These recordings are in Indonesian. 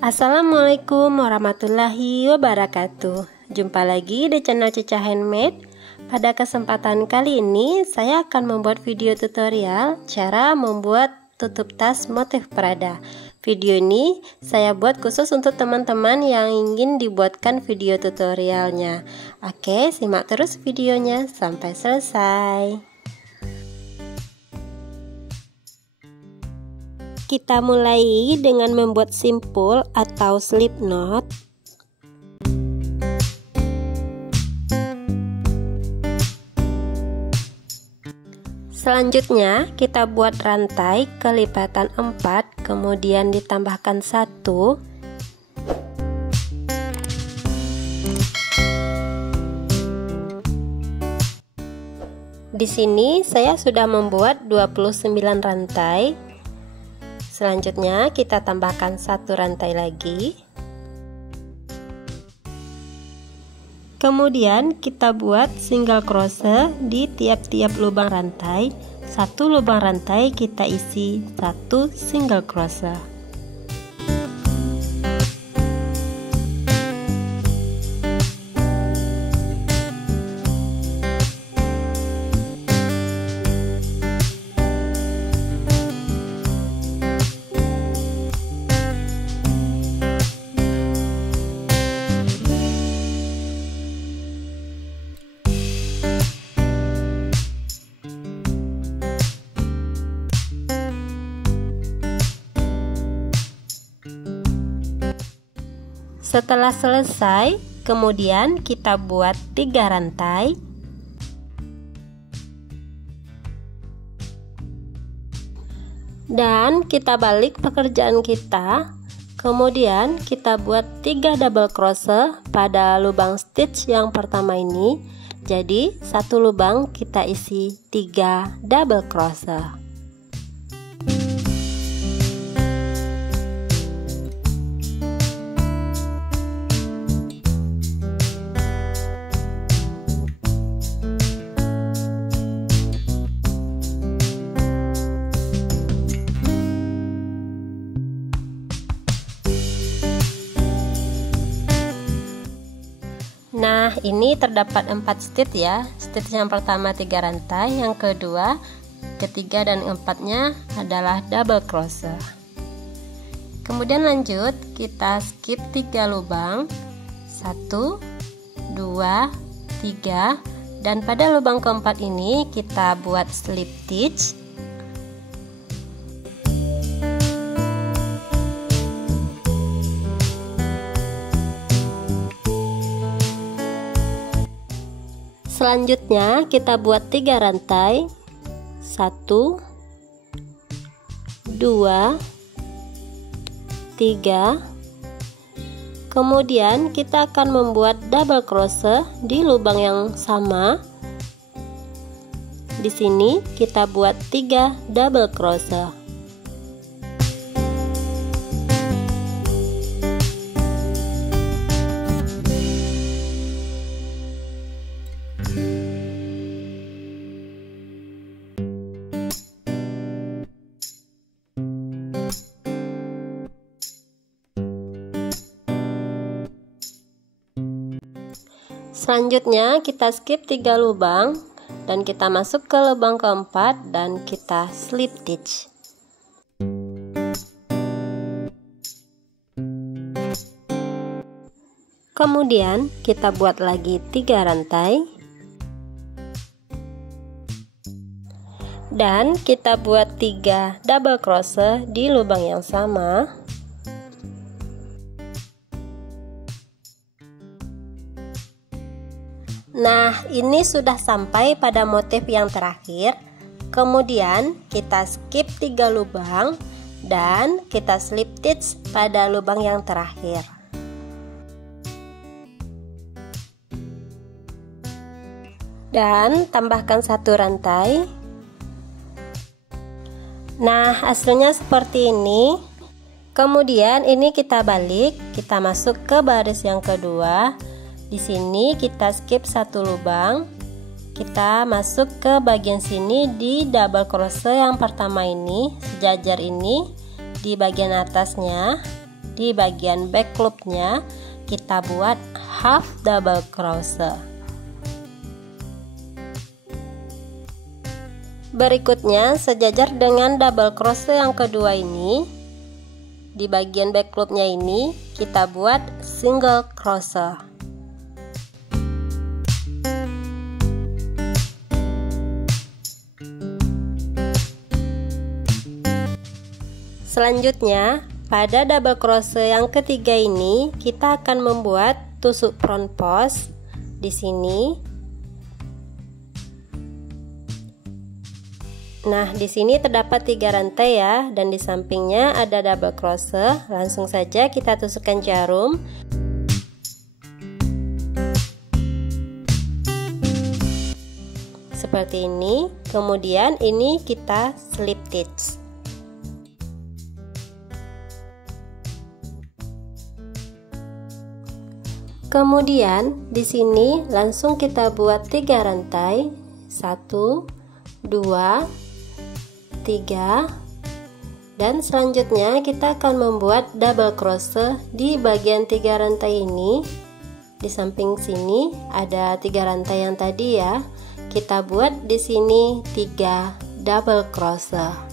Assalamualaikum warahmatullahi wabarakatuh. Jumpa lagi di channel Cica Handmade. Pada kesempatan kali ini saya akan membuat video tutorial cara membuat tutup tas motif Prada. Video ini saya buat khusus untuk teman-teman yang ingin dibuatkan video tutorialnya. Oke, simak terus videonya sampai selesai. Kita mulai dengan membuat simpul atau slip knot. Selanjutnya kita buat rantai kelipatan 4, kemudian ditambahkan 1. Di sini saya sudah membuat 29 rantai. Selanjutnya kita tambahkan 1 rantai lagi. Kemudian kita buat single crochet di tiap-tiap lubang rantai. 1 lubang rantai kita isi 1 single crochet. Setelah selesai, kemudian kita buat 3 rantai. Dan kita balik pekerjaan kita. Kemudian kita buat 3 double crochet pada lubang stitch yang pertama ini. Jadi, 1 lubang kita isi 3 double crochet. Nah, ini terdapat 4 stitch ya. Stitch yang pertama 3 rantai, yang kedua, ketiga dan keempatnya adalah double crochet. Kemudian lanjut, kita skip 3 lubang. 1, 2, 3, dan pada lubang keempat ini kita buat slip stitch. Selanjutnya kita buat 3 rantai. 1, 2, 3. Kemudian kita akan membuat double crochet di lubang yang sama. Di sini kita buat 3 double crochet. Selanjutnya kita skip 3 lubang dan kita masuk ke lubang keempat dan kita slip stitch. Kemudian kita buat lagi 3 rantai dan kita buat 3 double crochet di lubang yang sama. Nah, ini sudah sampai pada motif yang terakhir. Kemudian kita skip 3 lubang dan kita slip stitch pada lubang yang terakhir. Dan tambahkan 1 rantai. Nah, hasilnya seperti ini. Kemudian ini kita balik, kita masuk ke baris yang kedua. Di sini kita skip 1 lubang. Kita masuk ke bagian sini di double crochet yang pertama ini, sejajar ini di bagian atasnya. di bagian back loopnya kita buat half double crochet. Berikutnya sejajar dengan double crochet yang kedua ini, di bagian back loopnya ini kita buat single crochet. Selanjutnya, pada double crochet yang ketiga ini kita akan membuat tusuk front post di sini. Nah, di sini terdapat 3 rantai ya, dan di sampingnya ada double crochet. Langsung saja kita tusukkan jarum. Seperti ini. Kemudian ini kita slip stitch. Kemudian di sini langsung kita buat 3 rantai, 1, 2, 3, dan selanjutnya kita akan membuat double crochet di bagian 3 rantai ini. Di samping sini ada 3 rantai yang tadi ya. Kita buat di sini 3 double crochet.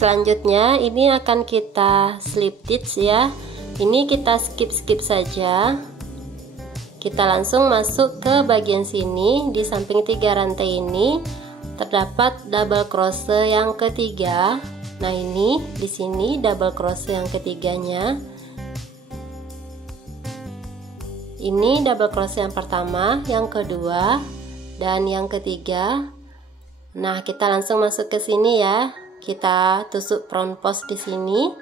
Selanjutnya ini akan kita slip stitch ya. Ini kita skip saja. Kita langsung masuk ke bagian sini. Di samping 3 rantai ini terdapat double crochet yang ketiga. Nah, ini di sini double crochet yang ketiganya. Ini double crochet yang pertama, yang kedua, dan yang ketiga. Nah, kita langsung masuk ke sini ya. Kita tusuk front post di sini,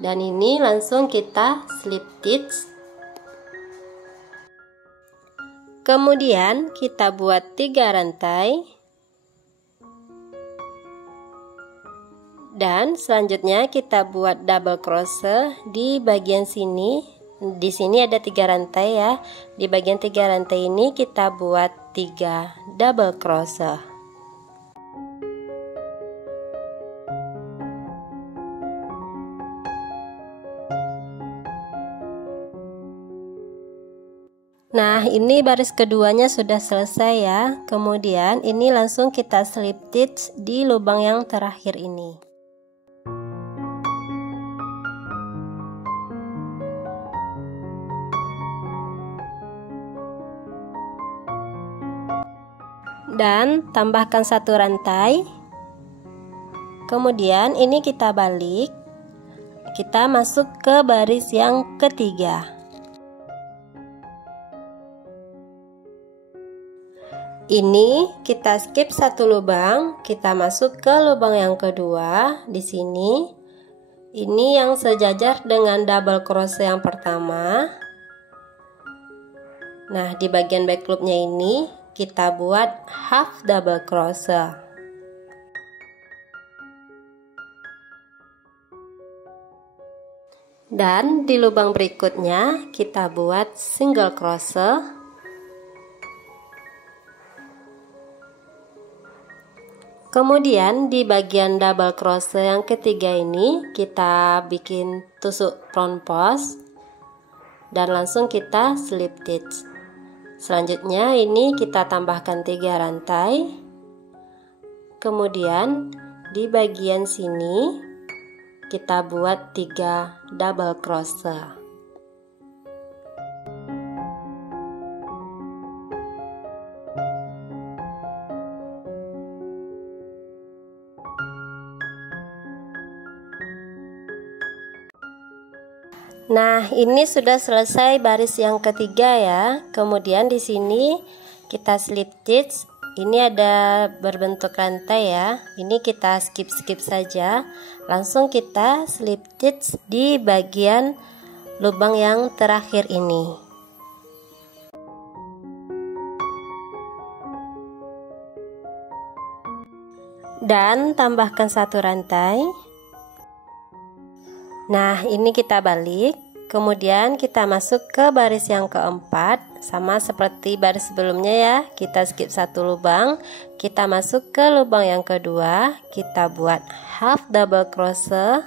dan ini langsung kita slip stitch. Kemudian kita buat 3 rantai, dan selanjutnya kita buat double crochet di bagian sini. Di sini ada 3 rantai ya. Di bagian 3 rantai ini kita buat 3 double crochet. Nah, ini baris keduanya sudah selesai ya. Kemudian ini langsung kita slip stitch di lubang yang terakhir ini. Dan tambahkan 1 rantai. Kemudian ini kita balik. Kita masuk ke baris yang ketiga. Ini kita skip 1 lubang, kita masuk ke lubang yang kedua di sini. Ini yang sejajar dengan double crochet yang pertama. Nah, di bagian back loopnya ini kita buat half double crochet. Dan di lubang berikutnya kita buat single crochet. Kemudian di bagian double crochet yang ketiga ini kita bikin tusuk front post dan langsung kita slip stitch. Selanjutnya ini kita tambahkan 3 rantai. Kemudian di bagian sini kita buat 3 double crochet. Nah, ini sudah selesai baris yang ketiga ya. Kemudian di sini kita slip stitch. Ini ada berbentuk rantai ya. Ini kita skip saja. Langsung kita slip stitch di bagian lubang yang terakhir ini. dan tambahkan 1 rantai. Nah, ini kita balik, kemudian kita masuk ke baris yang keempat, sama seperti baris sebelumnya ya. Kita skip 1 lubang, kita masuk ke lubang yang kedua, kita buat half double crochet.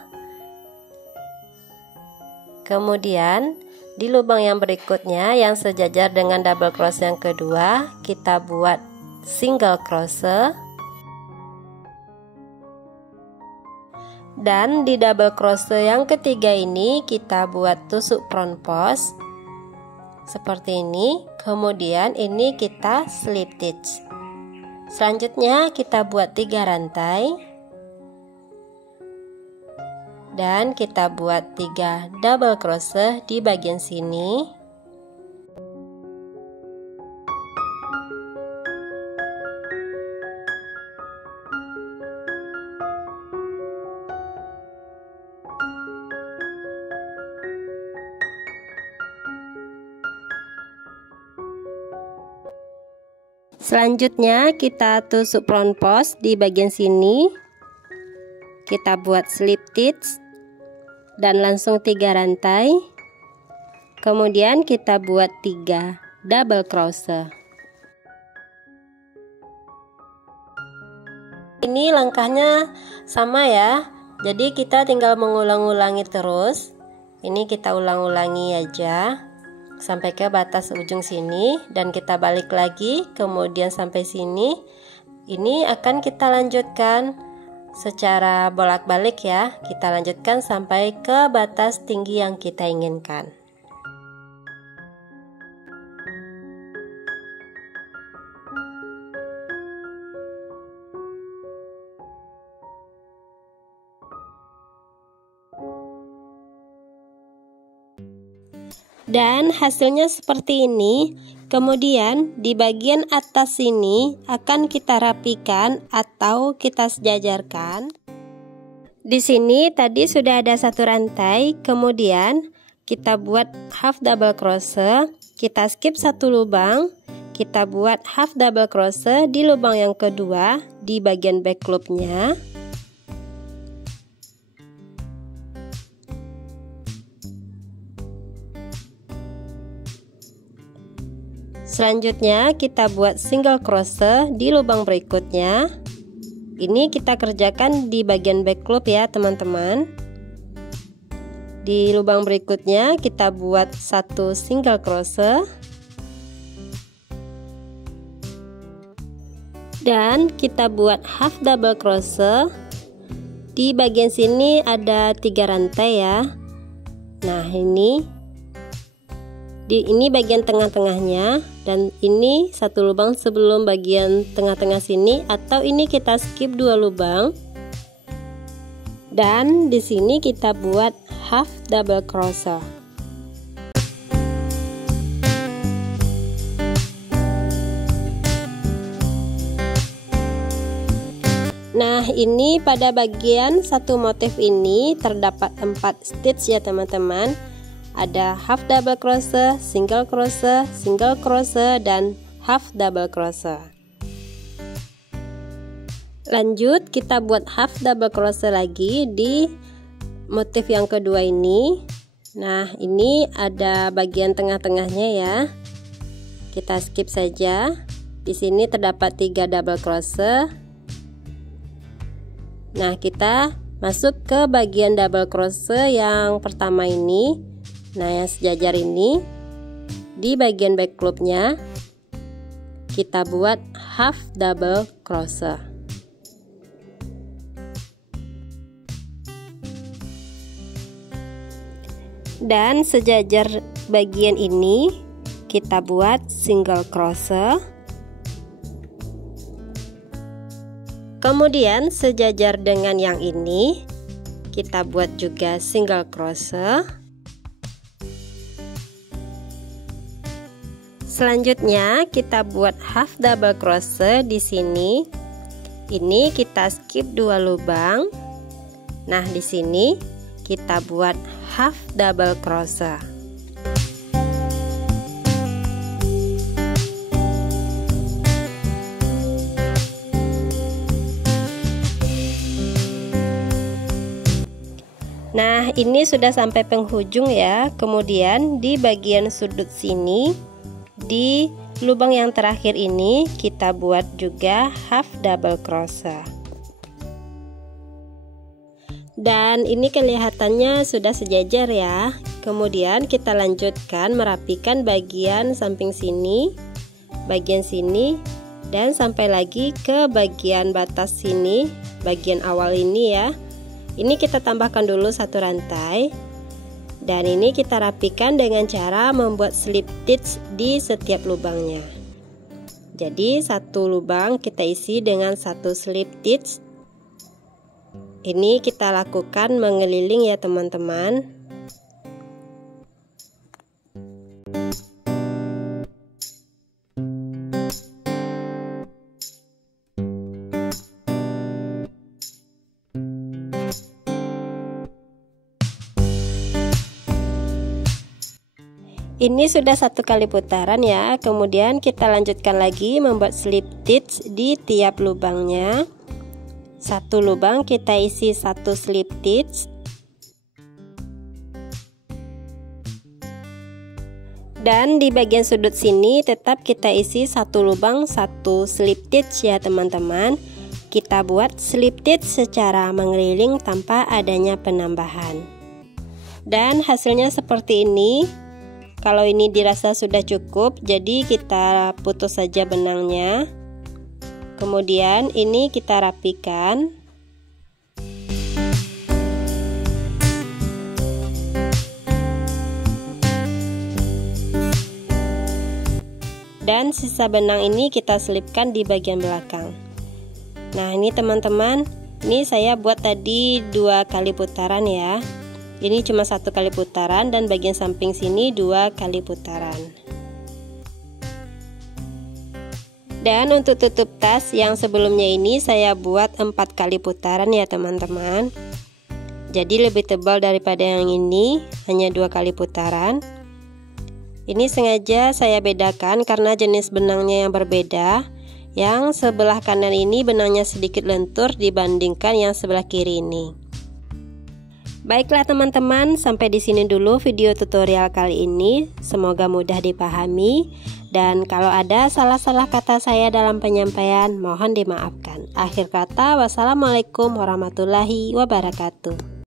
Kemudian di lubang yang berikutnya yang sejajar dengan double crochet yang kedua, kita buat single crochet. Dan di double crochet yang ketiga ini kita buat tusuk front post seperti ini. Kemudian ini kita slip stitch. Selanjutnya kita buat 3 rantai. Dan kita buat 3 double crochet di bagian sini. Selanjutnya kita tusuk front post di bagian sini. Kita buat slip stitch dan langsung 3 rantai. Kemudian kita buat 3 double crochet. Ini langkahnya sama ya, jadi kita tinggal mengulang-ulangi terus. Ini kita ulang-ulangi aja sampai ke batas ujung sini, dan kita balik lagi, kemudian sampai sini. Ini akan kita lanjutkan secara bolak-balik ya. Kita lanjutkan sampai ke batas tinggi yang kita inginkan. Dan hasilnya seperti ini. Kemudian di bagian atas sini akan kita rapikan atau kita sejajarkan. Di sini tadi sudah ada 1 rantai, kemudian kita buat half double crochet, kita skip 1 lubang, kita buat half double crochet di lubang yang kedua di bagian back loopnya. Selanjutnya kita buat single crochet di lubang berikutnya. Ini kita kerjakan di bagian back loop ya teman-teman. Di lubang berikutnya kita buat 1 single crochet. Dan kita buat half double crochet. Di bagian sini ada 3 rantai ya. Nah, ini bagian tengah-tengahnya, dan ini 1 lubang sebelum bagian tengah-tengah sini, atau ini kita skip 2 lubang. Dan di sini kita buat half double crochet. Nah, ini pada bagian satu motif ini terdapat 4 stitch ya teman-teman. Ada half double crochet, single crochet, dan half double crochet. Lanjut kita buat half double crochet lagi di motif yang kedua ini. Nah, ini ada bagian tengah-tengahnya ya. Kita skip saja. Di sini terdapat 3 double crochet. Nah, kita masuk ke bagian double crochet yang pertama ini. Nah, yang sejajar ini di bagian back loopnya kita buat half double crochet. Dan sejajar bagian ini kita buat single crochet. Kemudian sejajar dengan yang ini kita buat juga single crochet. Selanjutnya kita buat half double crochet di sini. Ini kita skip 2 lubang. Nah, di sini kita buat half double crochet. Nah, ini sudah sampai penghujung ya. Kemudian di bagian sudut sini, di lubang yang terakhir ini kita buat juga half double crochet. Dan ini kelihatannya sudah sejajar ya. Kemudian kita lanjutkan merapikan bagian samping sini, bagian sini, dan sampai lagi ke bagian batas sini, bagian awal ini ya. Ini kita tambahkan dulu satu rantai. Dan ini kita rapikan dengan cara membuat slip stitch di setiap lubangnya. Jadi satu lubang kita isi dengan satu slip stitch. Ini kita lakukan mengeliling ya teman-teman. Ini sudah satu kali putaran ya. Kemudian kita lanjutkan lagi membuat slip stitch di tiap lubangnya. Satu lubang kita isi satu slip stitch. Dan di bagian sudut sini tetap kita isi satu lubang satu slip stitch ya teman-teman. Kita buat slip stitch secara mengeliling tanpa adanya penambahan. Dan hasilnya seperti ini. Kalau ini dirasa sudah cukup, jadi kita putus saja benangnya. Kemudian ini kita rapikan. Dan sisa benang ini kita selipkan di bagian belakang. Nah, ini teman-teman, ini saya buat tadi 2 kali putaran ya. Ini cuma 1 kali putaran dan bagian samping sini 2 kali putaran. Dan untuk tutup tas yang sebelumnya ini saya buat 4 kali putaran ya teman-teman. Jadi lebih tebal daripada yang ini, hanya 2 kali putaran. Ini sengaja saya bedakan karena jenis benangnya yang berbeda. Yang sebelah kanan ini benangnya sedikit lentur dibandingkan yang sebelah kiri ini. Baiklah teman-teman, sampai di sini dulu video tutorial kali ini. Semoga mudah dipahami. Dan kalau ada salah-salah kata saya dalam penyampaian, mohon dimaafkan. Akhir kata, wassalamualaikum warahmatullahi wabarakatuh.